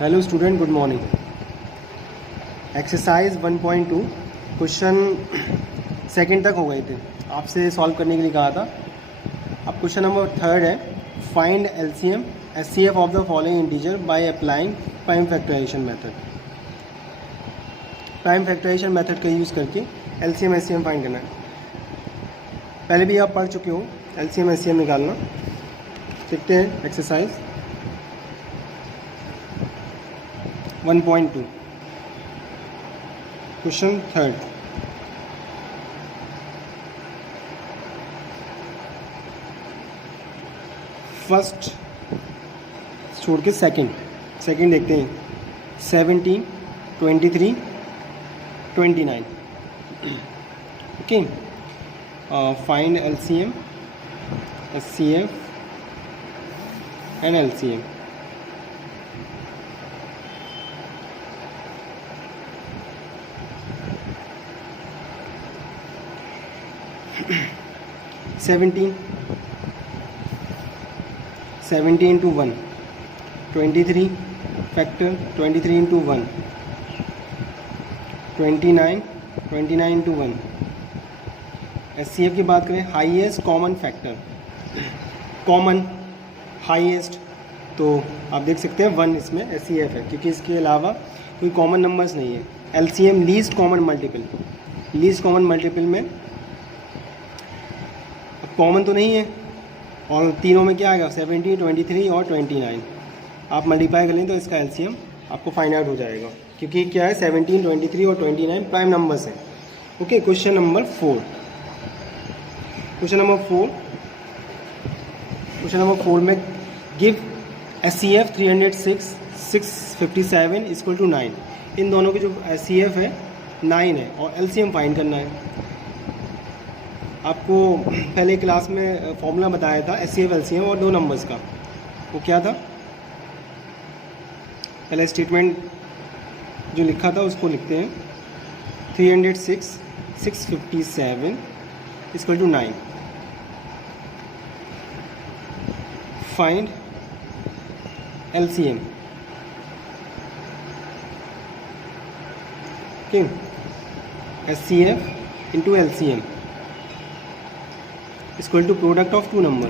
Hello student, good morning. Exercise 1.2 question second तक हो गए थे, आपसे सॉल्व करने के लिए कहा था। अब क्वेश्चन नंबर थर्ड है, find LCM HCF of the following integer by applying prime factorization method. Prime factorization method का यूज़ करके एलसीएम एचसीएम फाइंड करना है। पहले भी आप पढ़ चुके हो एलसीएम एचसीएम निकालना। देखते हैं एक्सरसाइज 1.2 क्वेश्चन थर्ड। फर्स्ट छोड़ के सेकंड देखते हैं। 17, 23, 29। Okay, find LCM HCF and LCM. Seventy into 1, 23 factor 23 into 1, 29 into 1। HCF की बात करें, highest common factor, common highest, तो आप देख सकते हैं 1 इसमें एचसीएफ है, क्योंकि इसके अलावा कोई कॉमन नंबर्स नहीं है। LCM least common multiple, least common multiple में कॉमन तो नहीं है, और तीनों में क्या आएगा 17, 23 और 29। आप मल्टीप्लाई करें तो इसका एलसीएम आपको फाइंड आउट हो जाएगा, क्योंकि क्या है 17, 23 और 29 प्राइम नंबर्स हैं। ओके, क्वेश्चन नंबर 4 में गिव एचसीएफ 306, 657 इक्वल टू 9। इन दोनों की जो एचसीएफ है 9 है और एलसीएम फाइंड करना है। आपको पहले क्लास में फॉर्मूला बताया था एचसीएफ एलसीएम और दो नंबर्स का, वो क्या था? पहले स्टेटमेंट जो लिखा था उसको लिखते हैं। 306, 657 equal to 9। Find LCM. Okay, HCF into LCM equal to product of two number.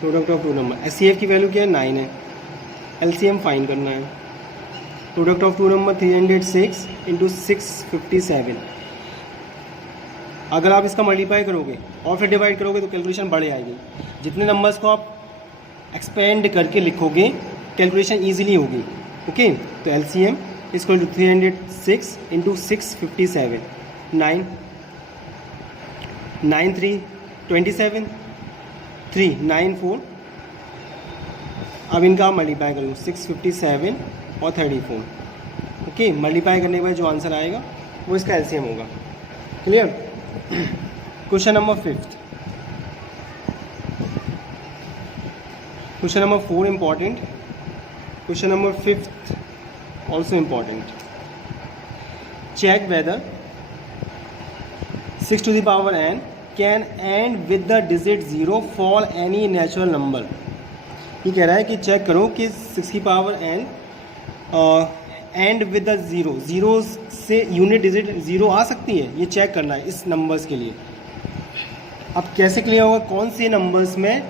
Product of two number, HCF की वैल्यू क्या है 9 है, एलसीएम फाइंड करना है। Product of two number 306 into 657। अगर आप इसका मल्टीप्लाई करोगे और फिर डिवाइड करोगे तो कैलकुलेशन बढ़ जाएगी। जितने नंबर्स को आप एक्सपेंड करके लिखोगे कैलकुलेशन ईजिली होगी। ओके, तो एलसीएम इक्वल टू 306 इंटू 657, 9, 9 3 27, 3 9 4। अब इनका मल्टीप्लाई कर लो 657 और 34। ओके, मल्टीप्लाई करने के बाद जो आंसर आएगा वो इसका एलसीएम होगा। Clear? Question number 5। Question number 4 important, question number 5 also important. Check whether 6 to the power n can end with the digit 0 for any natural number. ये कह रहा है कि चेक करो कि 6 की power n and with the 0, 0 से unit digit 0 आ सकती है, ये चेक करना है इस नंबर्स के लिए। अब कैसे क्लियर होगा कौन से नंबर्स में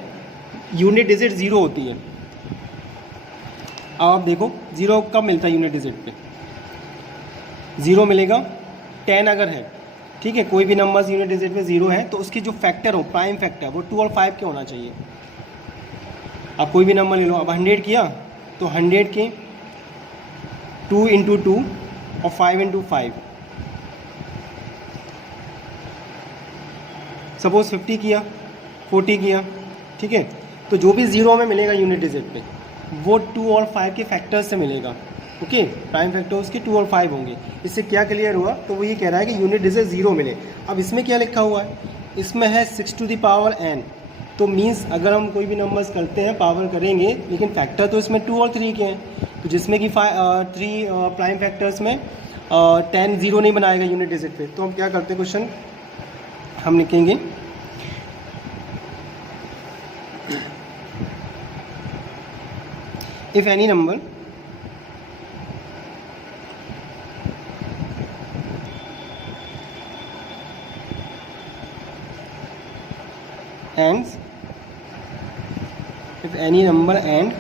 यूनिट डिजिट 0 होती है? आप देखो 0 कब मिलता है यूनिट डिजिट पे? 0 मिलेगा 10 अगर है, ठीक है, कोई भी नंबर यूनिट डिजिट में 0 है तो उसकी जो फैक्टर हो, प्राइम फैक्टर, वो 2 और 5 के होना चाहिए। आप कोई भी नंबर ले लो, अब 100 किया तो 100 के 2 इंटू 2 और 5 इंटू 5। सपोज 50 किया, 40 किया, ठीक है, तो जो भी 0 में मिलेगा यूनिट डिजिट पे वो 2 और 5 के फैक्टर्स से मिलेगा। ओके, प्राइम फैक्टर उसके 2 और 5 होंगे। इससे क्या क्लियर हुआ? तो वो ये कह रहा है कि यूनिट डिजिट 0 मिले। अब इसमें क्या लिखा हुआ है? इसमें है 6 टू द पावर n, तो मीन्स अगर हम कोई भी नंबर्स करते हैं पावर करेंगे, लेकिन फैक्टर तो इसमें 2 और 3 के हैं, तो जिसमें कि 3 प्राइम फैक्टर्स में 10 0 नहीं बनाएगा यूनिट डिजिट पे। तो हम क्या करते हैं, क्वेश्चन हम लिखेंगे if any number ends if any number end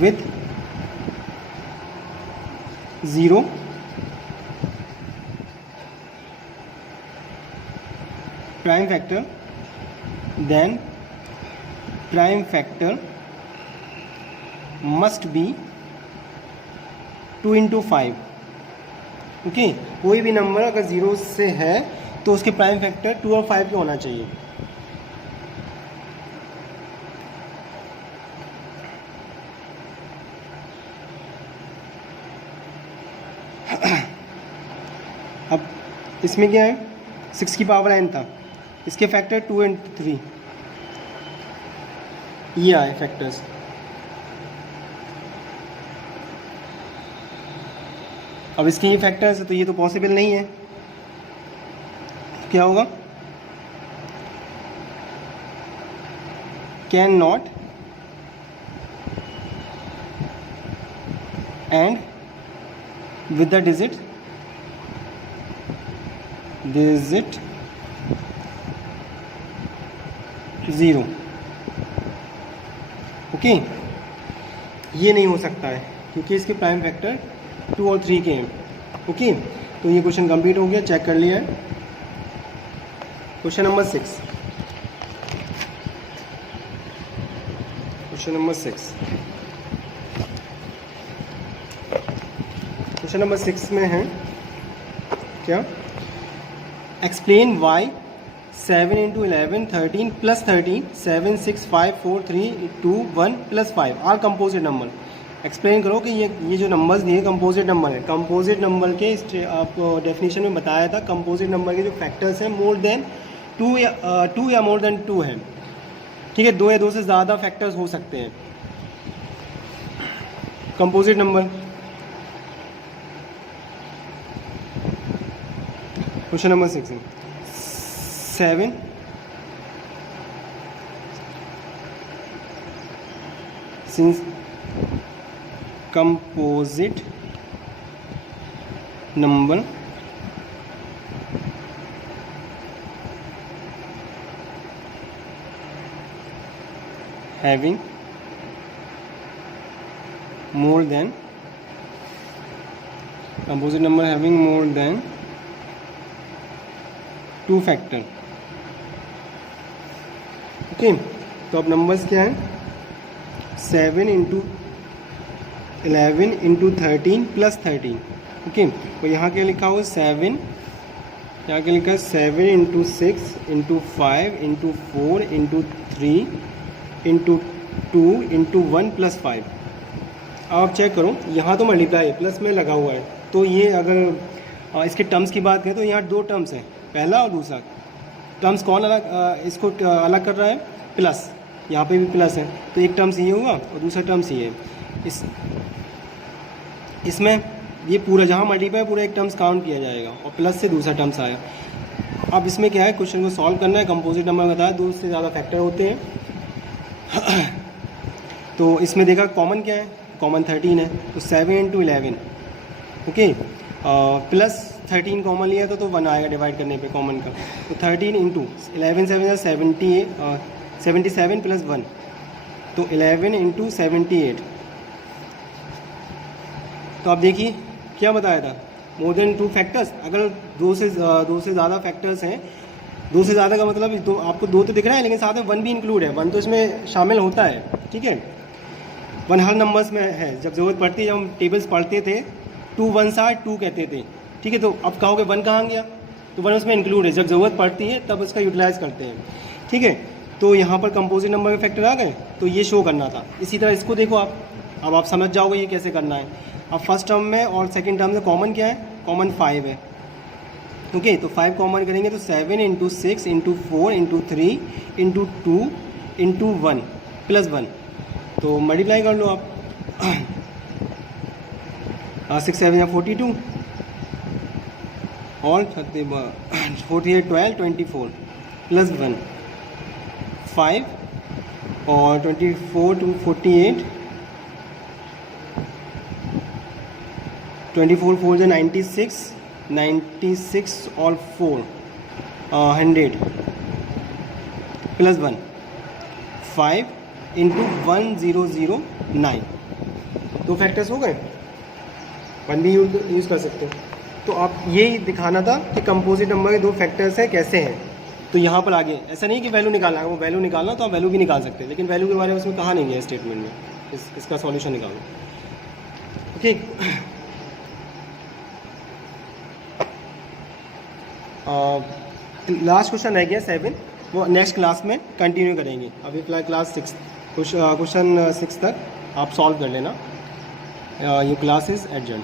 with 0 prime factor, then prime factor must be 2 into 5. Okay, कोई भी नंबर अगर 0 से है तो उसके प्राइम फैक्टर 2 और 5 के होना चाहिए। अब इसमें क्या है, 6 की पावर n था, इसके फैक्टर 2 और 3, ये आए फैक्टर्स। अब इसके ये फैक्टर्स है तो ये तो पॉसिबल नहीं है, क्या होगा, can not and with the digit 0। Okay, ये नहीं हो सकता है क्योंकि इसके प्राइम फैक्टर 2 और 3 के हैं। ओके, तो ये क्वेश्चन कंप्लीट हो गया, चेक कर लिया है। क्वेश्चन नंबर 6, क्वेश्चन नंबर 6 में है क्या, explain why 7 into 11 13 plus 13 7 6 5 4 3 2 1 plus 5 are composite number. Explain करो कि ये जो नंबर्स दिए कंपोजिट नंबर है। कंपोजिट नंबर के आप डेफिनेशन में बताया था, कंपोजिट नंबर के जो फैक्टर्स हैं मोर देन 2 या मोर देन 2 है। ठीक है, 2 या 2 से ज़्यादा फैक्टर्स हो सकते हैं कंपोजिट नंबर। क्वेश्चन नंबर 6 है 7 since composite number having more than two factor. Okay, तो अब नंबर्स क्या हैं, 7 into 11 into 13 plus 13। ओके, तो यहाँ क्या लिखा हुआ 7, यहाँ क्या लिखा है 7 into 6 into 5 into 4 into 3 into 2 into 1 plus 5। अब आप चेक करो, यहाँ तो मल्टीप्लाई प्लस में लगा हुआ है, तो ये अगर इसके टर्म्स की बात करें तो यहाँ 2 टर्म्स हैं, पहला और दूसरा। टर्म्स कौन अलग इसको अलग कर रहा है, प्लस, यहाँ पे भी प्लस है, तो एक टर्म्स ये होगा और दूसरा टर्म्स ये है। इसमें ये पूरा जहाँ मल्टीप्लाई पूरा एक टर्म्स काउंट किया जाएगा और प्लस से दूसरा टर्म्स आया। अब इसमें क्या है, क्वेश्चन को सॉल्व करना है। कंपोजिट नंबर बताया 2 से ज़्यादा फैक्टर होते हैं तो इसमें देखा कॉमन क्या है, कॉमन 13 है, तो 7 into 11। ओके, प्लस 13 कॉमन लिया था तो 1 आएगा डिवाइड करने पे कॉमन का, तो 13 into 11 7 77 प्लस 1, तो 11 into 78। तो आप देखिए क्या बताया था, मोर देन 2 फैक्टर्स। अगर 2 से ज़्यादा फैक्टर्स हैं, 2 से ज़्यादा का मतलब दो, आपको 2 तो दिख रहा है लेकिन साथ में 1 भी इंक्लूड है, 1 तो इसमें शामिल होता है। ठीक है, 1 हर नंबर्स में है, जब ज़रूरत पड़ती है, जब हम टेबल्स पढ़ते थे 2 1 8 2 कहते थे। ठीक है, तो अब कहोगे 1 कहाँ गया, तो 1 उसमें इंक्लूड है, जब ज़रूरत पड़ती है तब उसका यूटिलाइज़ करते हैं। ठीक है, तो यहाँ पर कंपोजिट नंबर के फैक्टर आ गए, तो ये शो करना था। इसी तरह इसको देखो आप, अब आप समझ जाओगे ये कैसे करना है। अब फर्स्ट टर्म में और सेकंड टर्म में कॉमन क्या है, कॉमन 5 है। ओके, तो 5 कॉमन करेंगे तो 7 into 6 into 4 into 3 into 2 into 1 plus 1, तो मल्टीप्लाई कर लो आप 6 7 या 42 और 48 12 24 प्लस 1 5 और 24 to 48 24 4 जो 96, 96 और 4 100 +1 5 इंटू 1009, दो फैक्टर्स हो गए, 1 भी यूज़ कर सकते हो। तो आप यही दिखाना था कि कंपोजिट नंबर के दो फैक्टर्स हैं कैसे हैं। तो यहाँ पर आगे ऐसा नहीं कि वैल्यू निकालना है, वो वैल्यू निकालना तो आप वैल्यू भी निकाल सकते हैं, लेकिन वैल्यू के बारे में उसमें कहा नहीं है स्टेटमेंट में, इसका सॉल्यूशन निकालो। ओके, लास्ट क्वेश्चन रह गया 7, वो नेक्स्ट क्लास में कंटिन्यू करेंगे। अभी फिलहाल क्लास 6 क्वेश्चन 6 तक आप सॉल्व कर लेना। ये क्लास इज़ एडजर्न।